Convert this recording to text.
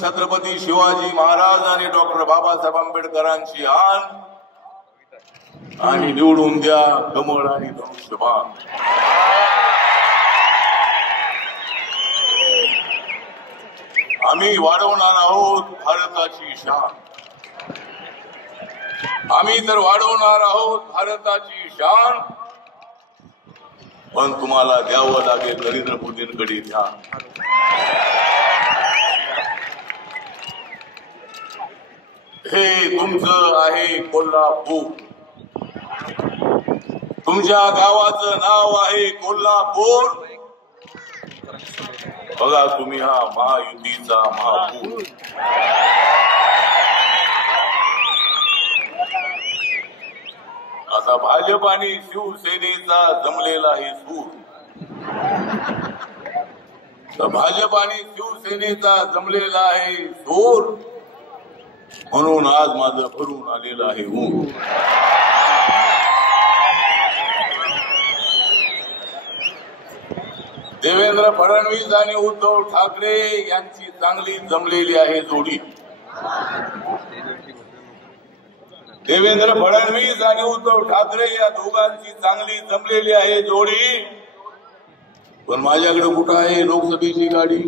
छत्रपती शिवाजी महाराज आणि डॉक्टर बाबासाहेब आंबेडकरांची आण आणि निवडून द्या कमळ आणि धनुष्यबाण आम्ही वाढवणार आहोत भारताची शान. आम्ही तर वाढवणार आहोत भारताची शान. पण तुम्हाला द्यावं लागेल नरेंद्र मोदींकडे द्या हे तुमचं आहे कोल्हापूर. तुमच्या गावाचं नाव आहे कोल्हापूर. बघा तुम्ही हा महायुतीचा महापूर. आता भाजप आणि शिवसेनेचा जमलेला हे सूर. भाजप आणि शिवसेनेचा जमलेला आहे सूर. म्हणून आज माझं भरून आलेलं आहे ऊन. देवेंद्र फडणवीस आणि उद्धव ठाकरे यांची चांगली जमलेली आहे जोडी. देवेंद्र फडणवीस आणि उद्धव ठाकरे या दोघांची चांगली जमलेली आहे जोडी. पण माझ्याकडे कुठं आहे लोकसभेची गाडी?